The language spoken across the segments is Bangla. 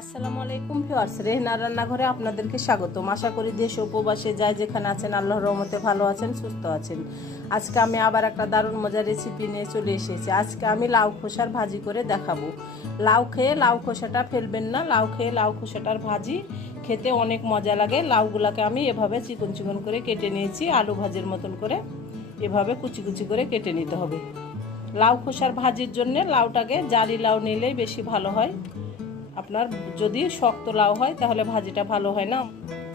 আসসালামু আলাইকুম ভিউয়ার্স, রেহনার রান্নাঘরে আপনাদেরকে স্বাগতম। আশা করি দেশ উপবাসে যায় যেখানে আছেন আল্লাহর রহমতে ভালো আছেন, সুস্থ আছেন। আজকে আমি আবার একটা দারুণ মজার রেসিপি নিয়ে চলে এসেছি। আজকে আমি লাউ খোসার ভাজি করে দেখাবো। লাউ খেয়ে লাউ খোসাটা ফেলবেন না। লাউ খেয়ে লাউ খোসাটার ভাজি খেতে অনেক মজা লাগে। লাউগুলাকে আমি এভাবে চিকন চিকন করে কেটে নিয়েছি, আলু ভাজির মতন করে এভাবে কুচি কুচি করে কেটে নিতে হবে। লাউ খোসার ভাজির জন্য লাউটাকে জালি লাউ নিলেই বেশি ভালো হয়। আপনার যদি শক্ত লাউ হয় তাহলে ভাজিটা ভালো হয় না।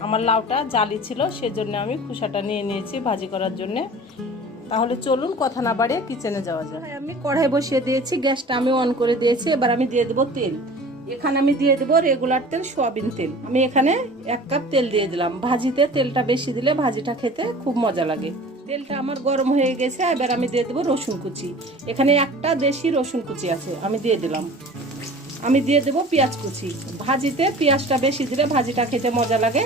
আমার লাউটা জালি ছিল, সেজন্য আমি খোসাটা নিয়ে নিয়েছি ভাজি করার জন্য। তাহলে চলুন কথা না বাড়িয়ে কিচেনে যাওয়া যায়। আমি কড়াই বসিয়ে দিয়েছি, গ্যাসটা আমি অন করে দিয়েছি। এবার আমি দিয়ে দেবো তেল। এখানে আমি দিয়ে দেবো রেগুলার তেল, সয়াবিন তেল। আমি এখানে 1 কাপ তেল দিয়ে দিলাম। ভাজিতে তেলটা বেশি দিলে ভাজিটা খেতে খুব মজা লাগে। তেলটা আমার গরম হয়ে গেছে। এবার আমি দিয়ে দেবো রসুন কুচি। এখানে একটা দেশি রসুন কুচি আছে, আমি দিয়ে দিলাম। আমি দিয়ে দেবো পেঁয়াজ কুচি। ভাজিতে পেঁয়াজটা বেশি দিলে ভাজিটা খেতে মজা লাগে।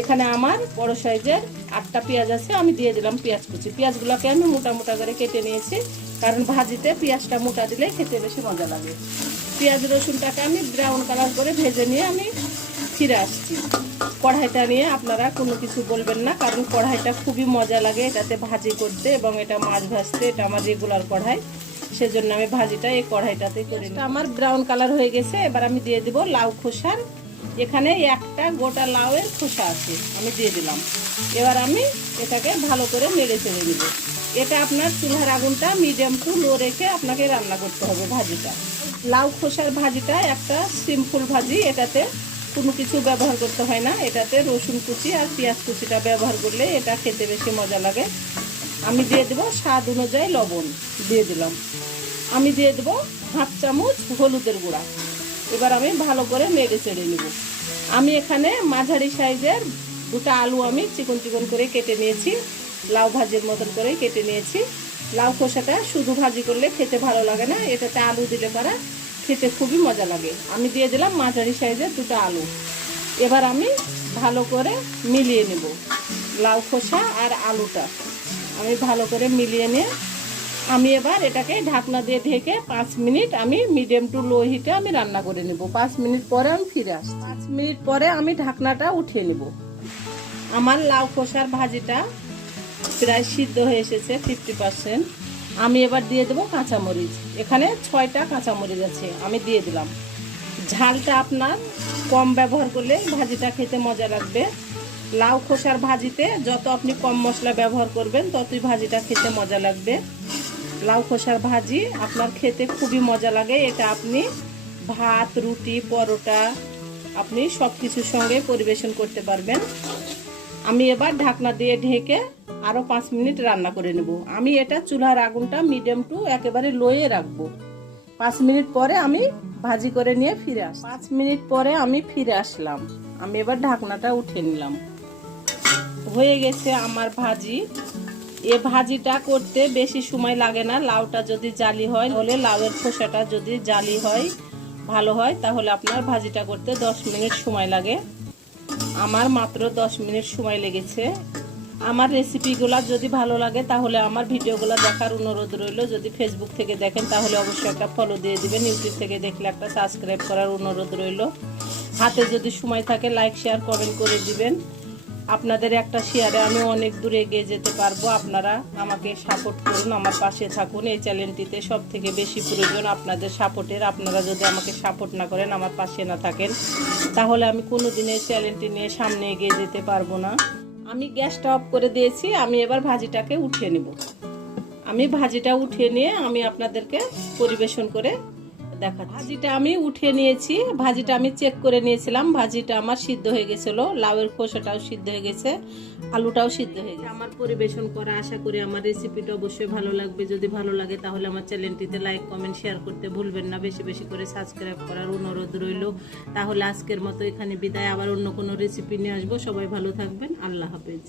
এখানে আমার বড় সাইজের 8টা পেঁয়াজ আছে, আমি দিয়ে দিলাম পেঁয়াজ কুচি। পেঁয়াজগুলোকে আমি মোটা মোটা করে কেটে নিয়েছি, কারণ ভাজিতে পেঁয়াজটা মোটা দিলে খেতে বেশি মজা লাগে। পেঁয়াজ রসুনটাকে আমি ব্রাউন কালার করে ভেজে নিয়ে আমি ফিরে আসছি। কড়াইটা নিয়ে আপনারা কোনো কিছু বলবেন না, কারণ কড়াইটা খুবই মজা লাগে এটাতে ভাজি করতে, এবং এটা মাছ ভাজতে। এটা আমার রেগুলার কড়াই, সেজন্য আমি ভাজিটা এই কড়াইটাতে করি। আমার ব্রাউন কালার হয়ে গেছে। এবার আমি দিয়ে দিব লাউ খোসার। এখানে একটা গোটা লাউয়ের খোসা আছে, আমি দিয়ে দিলাম। এবার আমি এটাকে ভালো করে নেড়ে চেড়ে নেব। এটা আপনার চুলার আগুনটা মিডিয়াম টু লো রেখে আপনাকে রান্না করতে হবে ভাজিটা। লাউ খোসার ভাজিটা একটা সিম্পল ভাজি, এটাতে কোনো কিছু ব্যবহার করতে হয় না। এটাতে রসুন কুচি আর পেঁয়াজ কুচিটা ব্যবহার করলে এটা খেতে বেশি মজা লাগে। আমি দিয়ে দেবো স্বাদ অনুযায়ী লবণ দিয়ে দিলাম। আমি দিয়ে দেবো 1/2 চামচ হলুদের গুঁড়া। এবার আমি ভালো করে নেড়ে চেড়ে নেব। আমি এখানে মাঝারি সাইজের 2টা আলু আমি চিকন চিকন করে কেটে নিয়েছি, লাউ ভাজির মতন করে কেটে নিয়েছি। লাউ খোসাটা শুধু ভাজি করলে খেতে ভালো লাগে না, এটাতে আলু দিলে পরে খেতে খুবই মজা লাগে। আমি দিয়ে দিলাম মাঝারি সাইজের 2টা আলু। এবার আমি ভালো করে মিলিয়ে নেব লাউ খোসা আর আলুটা। আমি ভালো করে মিলিয়ে নিয়ে আমি এবার এটাকে ঢাকনা দিয়ে ঢেকে 5 মিনিট আমি মিডিয়াম টু লো হিটে আমি রান্না করে নেব। 5 মিনিট পরে আমি ফিরে আসছি। 5 মিনিট পরে আমি ঢাকনাটা উঠিয়ে নেব। আমার লাউ খোসার ভাজিটা প্রায় সিদ্ধ হয়ে এসেছে 50%। আমি এবার দিয়ে দেবো কাঁচামরিচ। এখানে 6টা কাঁচামরিচ আছে, আমি দিয়ে দিলাম। ঝালটা আপনার কম ব্যবহার করলে ভাজিটা খেতে মজা লাগবে। লাউ খোসার ভাজিতে যত আপনি কম মশলা ব্যবহার করবেন ততই ভাজিটা খেতে মজা লাগবে। লাউ খোসার ভাজি আপনার খেতে খুবই মজা লাগে। এটা আপনি ভাত, রুটি, পরোটা আপনি সব কিছুর সঙ্গে পরিবেশন করতে পারবেন। আমি এবার ঢাকনা দিয়ে ঢেকে আরও 5 মিনিট রান্না করে নেব। আমি এটা চুলার আগুনটা মিডিয়াম টু একেবারে লোয়ে রাখবো। 5 মিনিট পরে আমি ভাজি করে নিয়ে ফিরে আসি। 5 মিনিট পরে আমি ফিরে আসলাম। আমি এবার ঢাকনাটা উঠিয়ে নিলাম। হয়ে গেছে আমার ভাজি। এ ভাজিটা করতে বেশি সময় লাগে না। লাউটা যদি জালি হয়, তাহলে লাউয়ের খোসাটা যদি জালি হয় ভালো হয়, তাহলে আপনার ভাজিটা করতে 10 মিনিট সময় লাগে। আমার মাত্র 10 মিনিট সময় লেগেছে। আমার রেসিপিগুলো যদি ভালো লাগে তাহলে আমার ভিডিওগুলো দেখার অনুরোধ রইল। যদি ফেসবুক থেকে দেখেন তাহলে অবশ্যই একটা ফলো দিয়ে দিবেন। ইউটিউব থেকে দেখলে একটা সাবস্ক্রাইব করার অনুরোধ রইল। হাতে যদি সময় থাকে লাইক শেয়ার কমেন্ট করে দিবেন। আপনাদের একটা শেয়ারে আমি অনেক দূরে এগিয়ে যেতে পারবো। আপনারা আমাকে সাপোর্ট করুন, আমার পাশে থাকুন। এই চ্যানেলটিতে সব থেকে বেশি প্রয়োজন আপনাদের সাপোর্টের। আপনারা যদি আমাকে সাপোর্ট না করেন, আমার পাশে না থাকেন, তাহলে আমি কোনোদিন এই চ্যানেলটি নিয়ে সামনে এগিয়ে যেতে পারবো না। আমি গ্যাসটা অফ করে দিয়েছি। আমি এবার ভাজিটাকে উঠিয়ে নেব। আমি ভাজিটা উঠিয়ে নিয়ে আমি আপনাদেরকে পরিবেশন করে দেখাচ্ছি। ভাজিটা আমি উঠিয়ে নিয়েছি। ভাজিটা আমি চেক করে নিয়েছিলাম, ভাজিটা আমার সিদ্ধ হয়ে গেছিল। লাউয়ের খোসাটাও সিদ্ধ হয়ে গেছে, আলুটাও সিদ্ধ হয়ে গেছে। আমার পরিবেশন করা আশা করি আমার রেসিপিটা অবশ্যই ভালো লাগবে। যদি ভালো লাগে তাহলে আমার চ্যানেলটিতে লাইক কমেন্ট শেয়ার করতে ভুলবেন না। বেশি বেশি করে সাবস্ক্রাইব করার অনুরোধ রইল। তাহলে আজকের মতো এখানে বিদায়। আবার অন্য কোনো রেসিপি নিয়ে আসবো। সবাই ভালো থাকবেন। আল্লাহ হাফেজ।